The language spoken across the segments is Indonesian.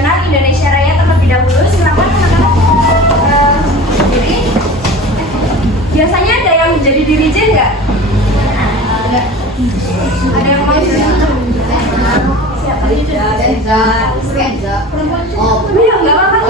Nasional Indonesia Raya terlebih dahulu. Silakan anak-anak berdiri. Biasanya ada yang menjadi dirijen nggak? Ada yang mau jadi? Siapa? Oh, nggak apa-apa.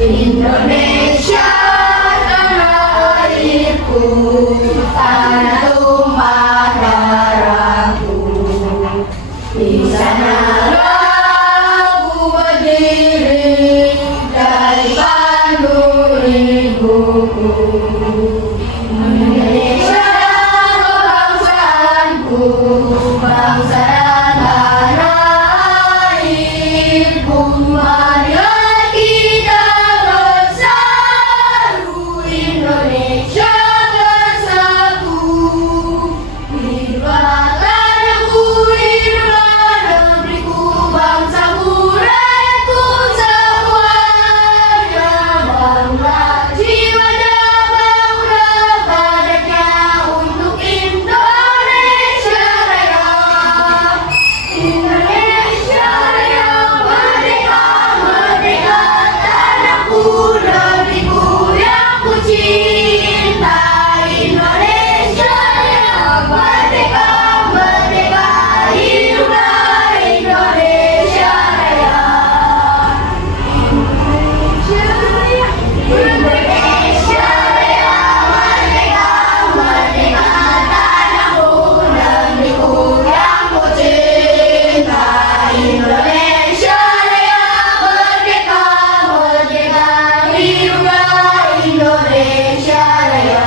Indonesia tanah airku, tanah tumpah darahku. Di sanalah aku berdiri dari Bandung ibuku. Indonesia kebangsaanku, bangsa dan tanah airku. Marilah kita bersatu, Indonesia bersatu. Hiduplah tanahku, hiduplah negeriku, bangsaku, rakyatku semuanya. Bangunlah jiwanya, bangunlah badannya untuk Indonesia Raya. Indonesia Raya, merdeka, merdeka, tanahku, negeriku yang ku cinta. Indonesia Raya, merdeka, merdeka, hiduplah Indonesia Raya. Indonesia Raya, Indonesia Raya, merdeka, merdeka, tanahku, negeriku yang ku cinta. Indonesia Raya, merdeka, merdeka, hiduplah Indonesia Raya.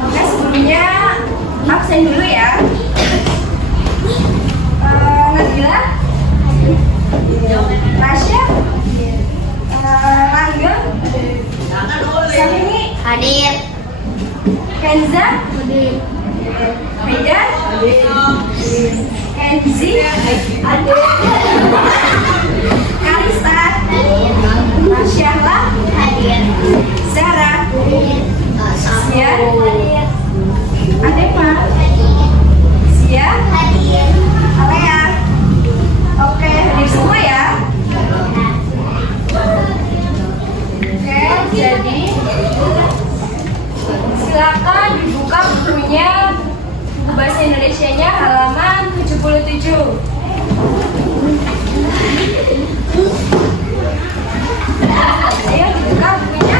Oke, sebelumnya absen dulu ya. Nabila, Tasya, Rangga, Syahrini, Hadir. Kenza, Medan, Kenzi, Kalista, Masyala, Zara, Sia, Adepa, Sia, Alea. Oke, hadir semua ya. Oke, jadi silakan dibuka bukunya, buku bahasa Indonesianya halaman 77. Ayo dibuka bukunya.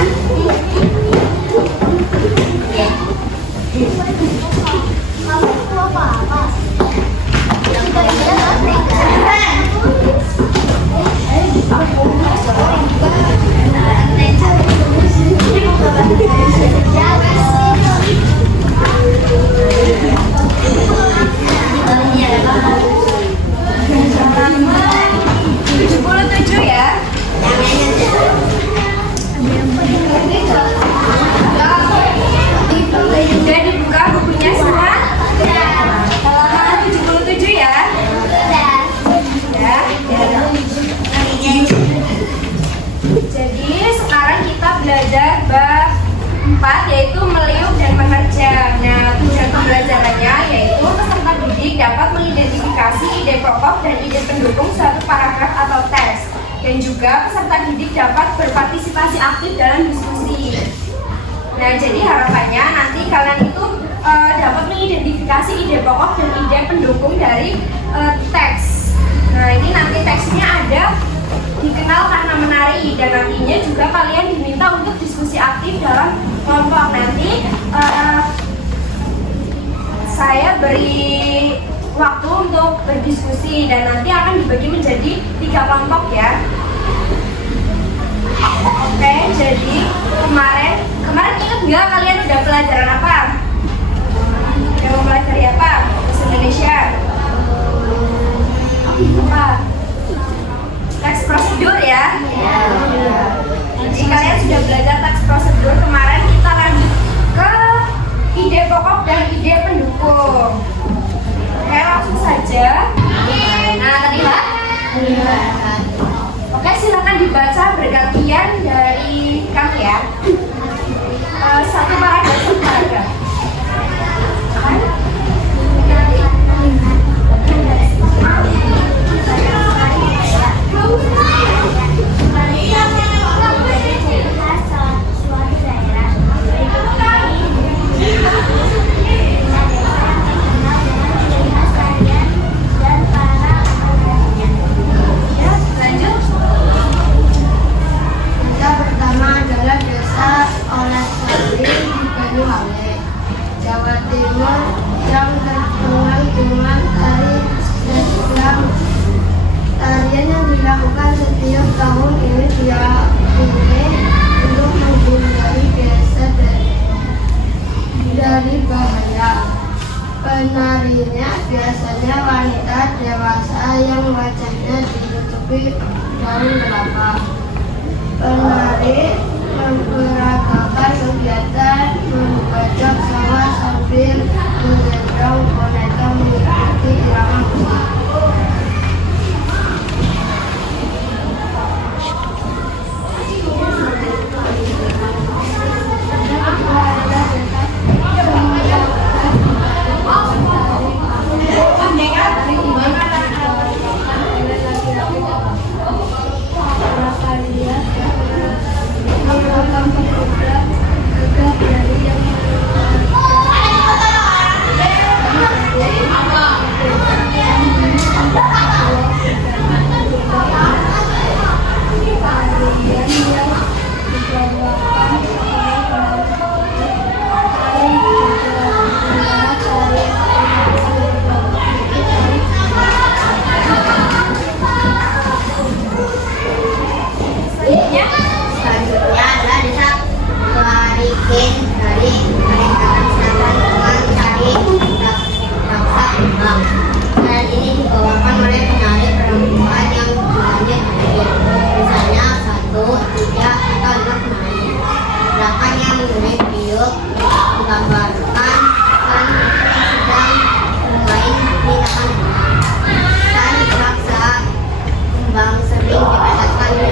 Halaman 77 ya. Sudah dibuka bukunya semua? Halaman 77 ya. Ya. Jadi sekarang kita belajar bab 4 yaitu meliuk dan menerjang. Nah, tujuan pembelajarannya yaitu peserta didik dapat mengidentifikasi ide pokok dan ide pendukung suatu paragraf atau teks. Dan juga peserta didik dapat berpartisipasi aktif dalam diskusi. Nah, jadi harapannya nanti kalian itu dapat mengidentifikasi ide pokok dan ide pendukung dari teks. Nah, ini nanti teksnya ada dikenal karena menari, dan nantinya juga kalian diminta untuk diskusi aktif dalam kelompok. Nanti saya beri waktu untuk berdiskusi dan nanti akan dibagi menjadi 3 kelompok ya. Oke, jadi kemarin ingat nggak kalian udah pelajaran apa? Udah mempelajari apa? Bahasa Indonesia. Apa? Teks prosedur ya. Jadi kalian sudah belajar teks prosedur kemarin, kita lanjut ke ide pokok dan ide pendukung. Oke, langsung saja. Nah, tadi Pak? Oke, silakan dibaca bergantian dari kamu ya. Satu paragraf, satu paragraf. Yang pertama adalah desa Olasari di Banyuwangi, Jawa Timur, yang terkenal dengan tari Sledang. Tarian yang dilakukan setiap tahun ini diakini untuk menghindari desa dari bahaya. Penarinya biasanya wanita dewasa yang wajahnya ditutupi daun kelapa. Penari memperagakan kegiatan membajak sawah sambil menggendong boneka mengikuti irama musik. Selanjutnya adalah desa Klarikin dari Kalimantan Selatan dengan tari Raksa Kembang. Tarian ini dibawakan oleh penari perempuan yang jumlahnya sedikit, misalnya 1, 3, atau 5 penari. Gerakan yang mengenai biuk menggambarkan kan sedang bermain di tangan bunga. Tari Raksa Kembang sering diperlihatkan di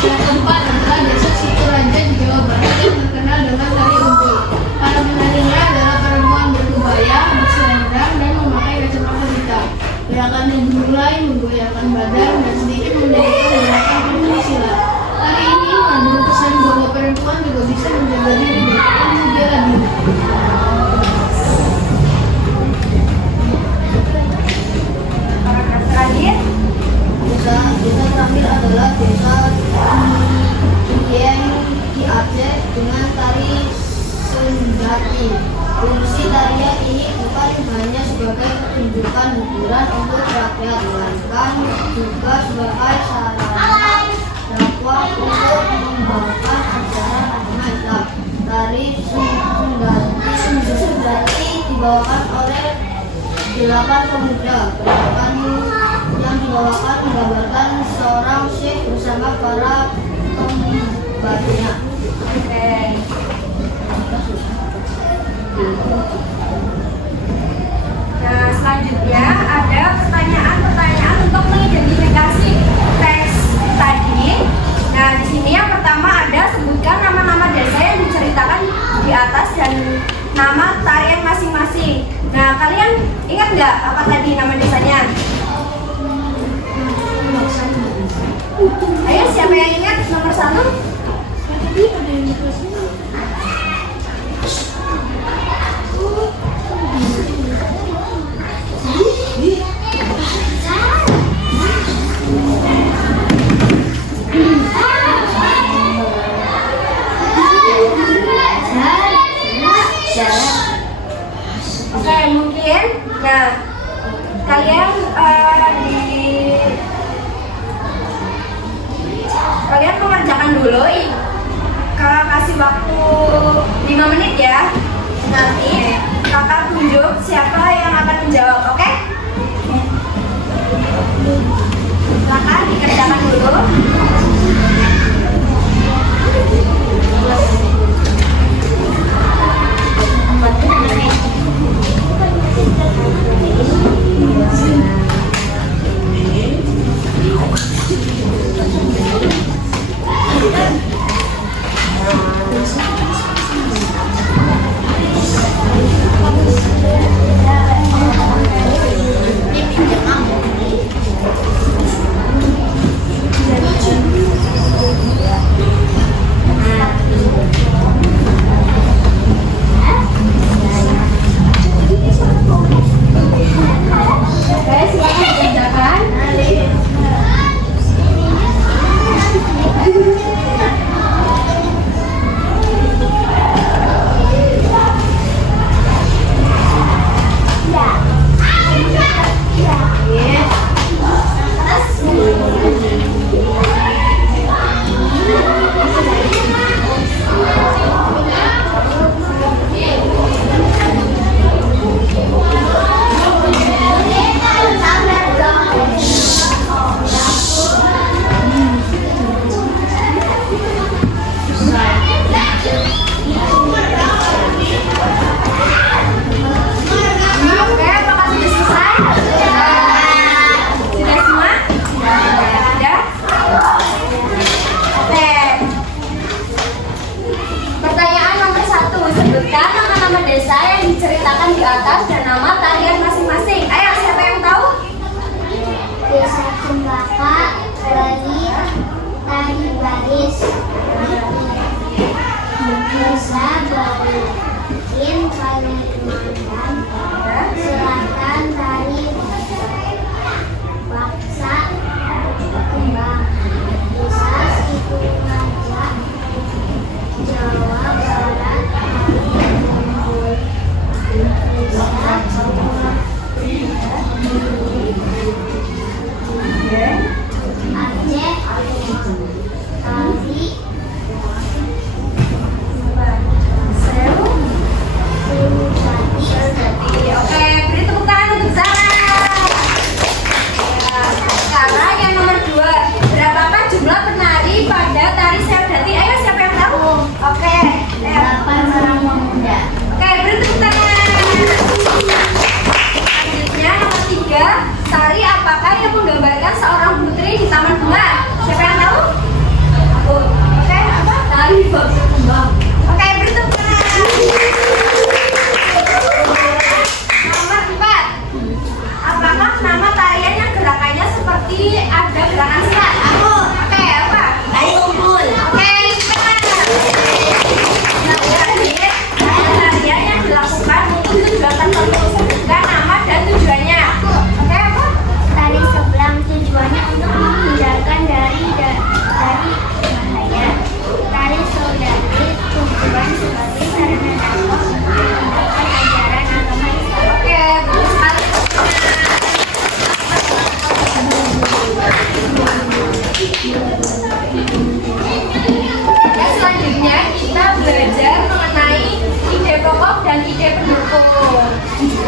Desa keempat adalah desa Situraja di Jawa Barat yang terkenal dengan tari umbul. Para penarinya adalah perempuan berkebaya, berselendang, dan memakai kacamata hitam. Gerakan yang dimulai menggoyangkan badan dan sedikit mendirikan gerakan penuh silat. Tari ini mengandung pesan bahwa perempuan juga bisa menjaga diri dan membela diri. Paragraf terakhir. Desa terakhir adalah desa Dieng di Aceh dengan tari Sendati. Fungsi tarian ini bukan hanya sebagai pertunjukan hiburan untuk rakyat, melainkan juga sebagai sarana dakwah untuk mengembangkan ajaran agama Islam. Tari Sendati dibawakan oleh 8 pemuda. Gerakan yang dibawakan menggambarkan seorang syekh bersama para pembantunya. Oke. Nah, selanjutnya ada pertanyaan-pertanyaan untuk mengidentifikasi teks tadi. Nah, di sini yang pertama ada sebutkan nama-nama desa yang diceritakan di atas dan nama tarian masing-masing. Nah, kalian ingat nggak apa tadi nama desanya? Ayo, siapa yang ingat nomor 1? Oke, mungkin. Nah, kalian kalian mengerjakan dulu. Kakak kasih waktu 5 menit ya. Nanti kakak tunjuk siapa yang akan menjawab.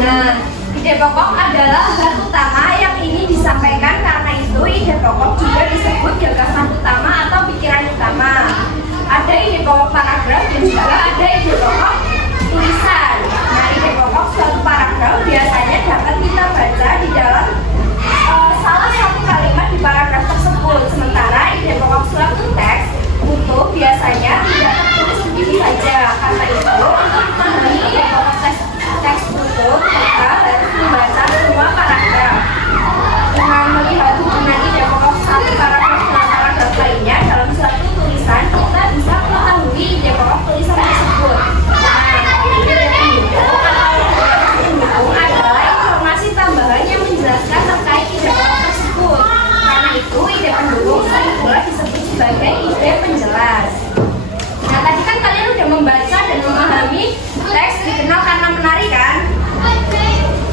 Nah, ide pokok adalah hal utama yang ingin disampaikan, karena itu ide pokok juga disebut gagasan utama atau pikiran utama. Ada ide pokok paragraf dan juga ada ide pokok tulisan. Nah, ide pokok suatu paragraf biasanya dapat kita baca di dalam salah satu kalimat di paragraf tersebut. Sementara ide pokok suatu teks utuh biasanya tidak tertulis begitu saja. Karena itu, untuk memahami ide pokok teks utuh, kita harus membaca semua paragraf. Dengan melihat hubungan ide pokok satu paragraf dengan paragraf lainnya dalam suatu tulisan, kita bisa mengetahui ide pokok tulisan tersebut. Nah, ide pendukung adalah informasi tambahan yang menjelaskan terkait ide pokok tersebut. Karena itu, ide pendukung sering pula disebut sebagai ide penjelas. Nah, tadi kan kalian udah membaca dan memahami teks dikenal karena menarik kan?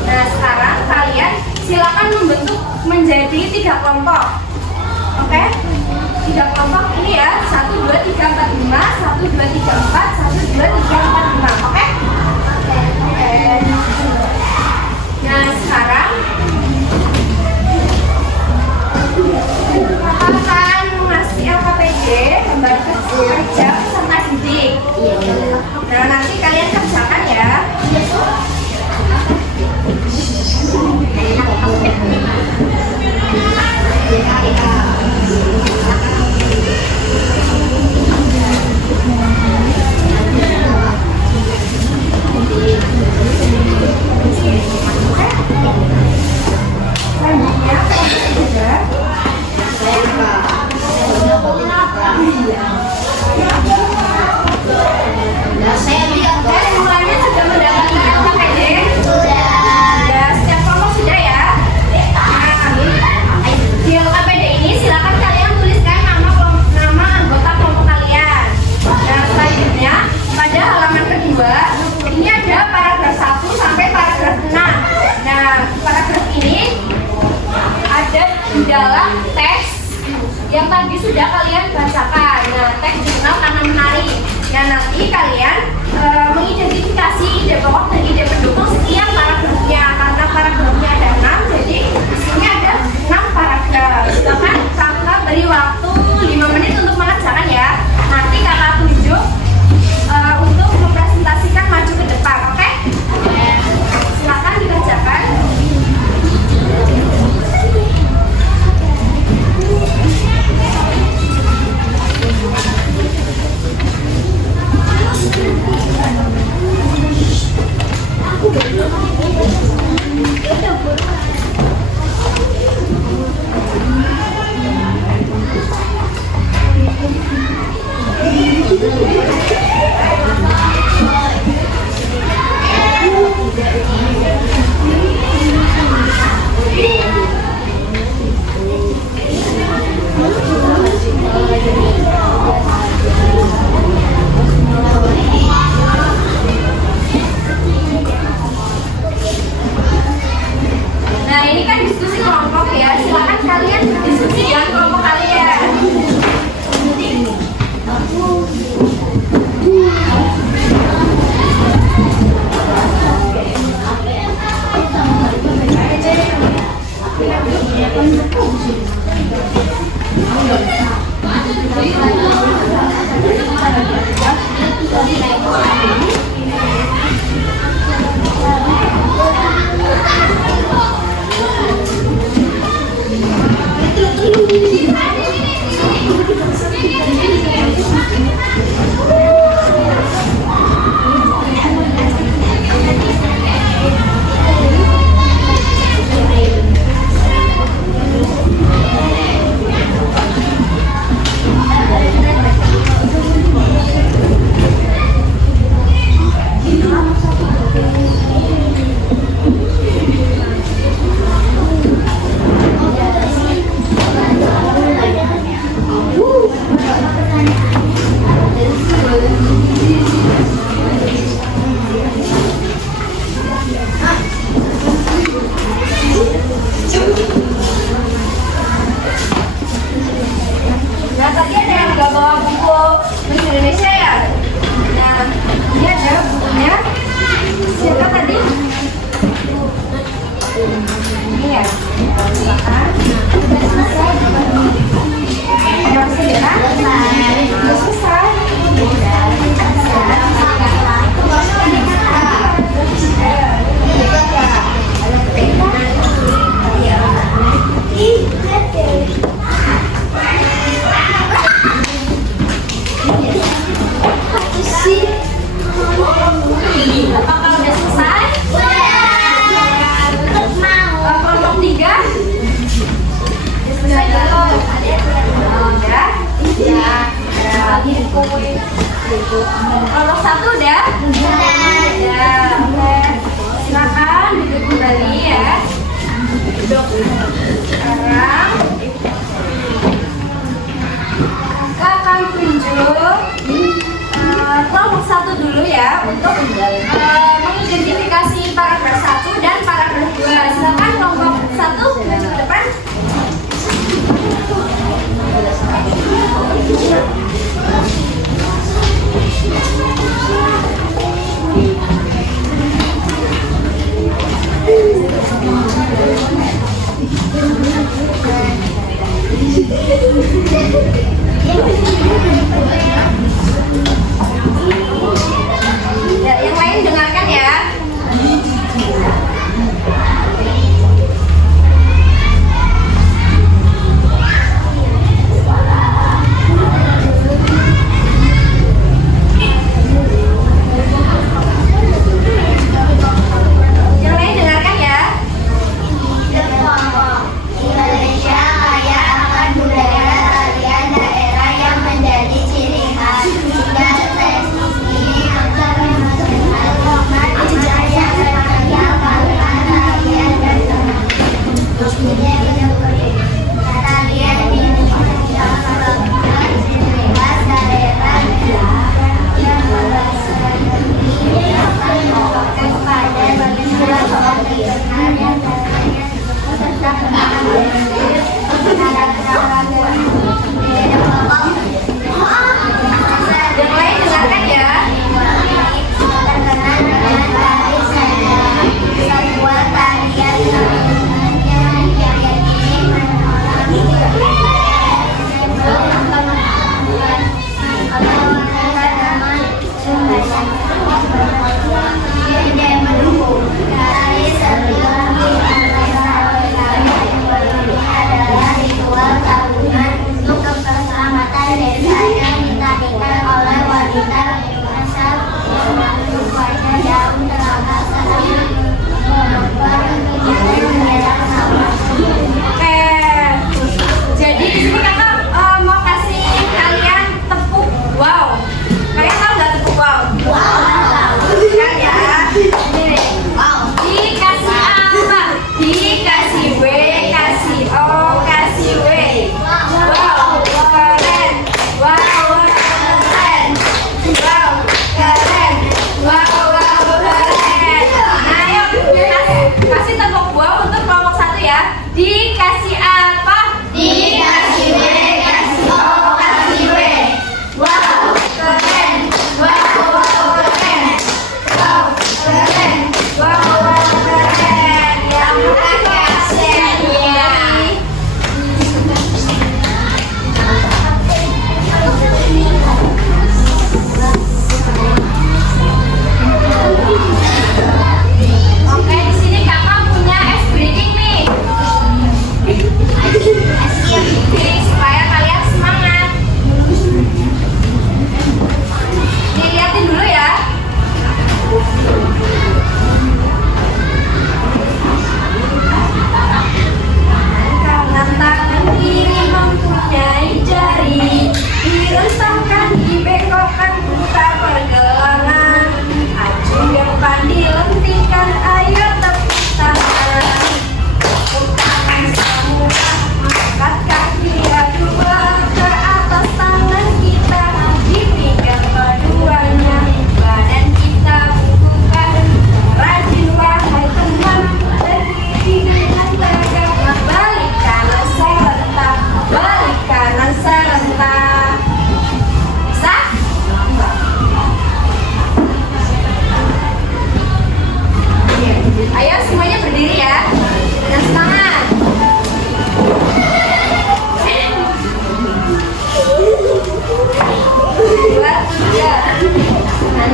Nah, sekarang kalian silakan membentuk menjadi 3 kelompok. Oke? 3 kelompok ini ya, 1, 2, 3, 4, 5, 1, 2, 3, 4, 1, 2, 3, 4, 5. Oke? Oke. Nah, sekarang kalian mengidentifikasi ide pokok dan ide pendukung setiap paragrafnya. Karena paragrafnya ada 6, jadi di sini ada 6 paragraf. Silakan kakak beri waktu 5 menit untuk mengerjakan ya. Nanti kakak tunjuk untuk mempresentasikan maju ke depan, oke? Silakan dikerjakan. Nah, ini kan diskusi kelompok ya. Silakan kalian berdiskusi dengan kelompok kalian. Nah, tadi ada yang nggak bawa buku bahasa Indonesia ya? Nah, ini ada bukunya. Siapa tadi? Ini ya. Silakan. Sudah selesai. Sudah selesai ya? Sudah selesai. Apakah udah selesai? Kelompok 3 udah selesai belum? Udah? Kelompok 1 udah? Udah. Silakan duduk kembali ya. Duduk. Sekarang Kakak akan tunjuk kelompok 1 dulu ya untuk mengidentifikasi paragraf 1 dan paragraf 2. Silakan kelompok 1 maju ke depan. Ya, yang lain dengarkan ya. Yang lain dengarkan ya. Dikasih apa? Dikasih W, kasih O, kasih W. Wow, keren. Wow, wow, keren. Wow, keren. Wow, wow, keren. Yang pakai aksen ya. Oke, di sini kakak punya es breaking nih. Supaya kalian semangat. Dilihatin dulu ya. Kanan tangan kiri mempunyai jari, direntangkan, dibengkokkan, putar pergelangan. Acung depan dilentikan, ayo tepuk tangan. Tepuk tangan semua, angkat kaki kedua ke atas, tangan kita dipinggang keduanya, badan kita bukukan. Rajin wahai teman, berdiri dengan tegak, balik kanan serentak, balik kanan serentak. Bisa? Ayo semuanya berdiri ya, dengan semangat. Dua, tiga.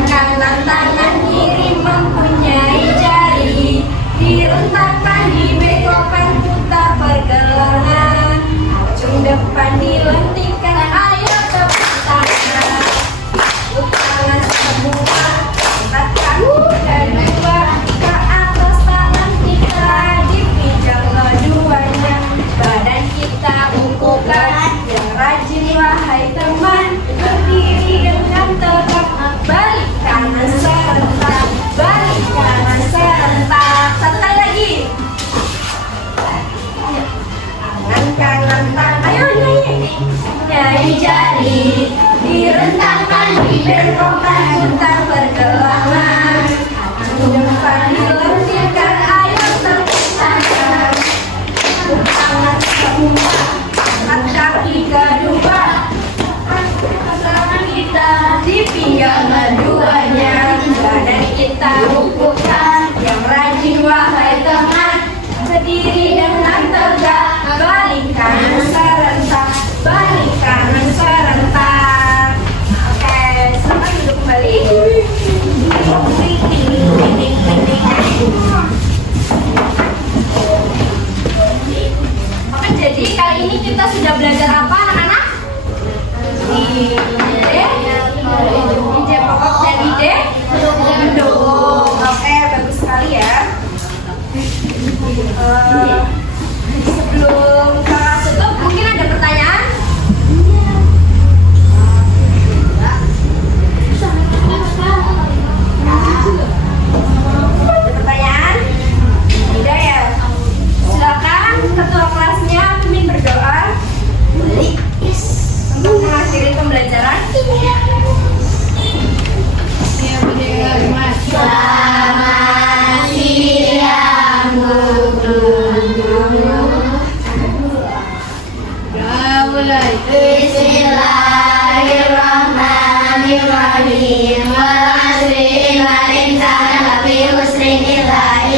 Kanan tangan kiri mempunyai jari, direntakkan, dibengkokkan, putar pergelangan. Acung depan dilentikan, ayo tepuk tangan. Tepuk tangan semua, angkat kaki kedua ke atas, tangan kita dipijak keduanya, badan kita bukukan. Yang rajin wahai teman, berdiri dengan tegak, balik kanan serentak, balik kanan serentak. Satu kali lagi. Tangan kanan tangan, ayo nyanyi. Nyanyi jari, direntangkan, dibengkokkan, putar pergelangan. Acung depan dilentikan, ayo tepuk tangan. Tepuk tangan semua, angkat kaki kedua, tangan kita dipinggang keduanya, badan kita bukukan. Yang rajin wahai teman, berdiri dengan tegak, balik kanan serentak, balik kanan serentak. Oke, selamat duduk kembali. Oke, jadi kali ini kita sudah belajar apa anak-anak? Ide pokok dan ide mendukung. Oke, bagus sekali ya. Sebelum kakak tutup, mungkin ada pertanyaan? Ada pertanyaan? Tidak ya? Silakan ketua kelasnya pimpin berdoa untuk mengakhiri pembelajaran. Ya, benar, Mas. Selamat siang, guru. Udah mulai. Bismillahirrahmanirrahim. Wal 'asri innal insana lafi khusrin illa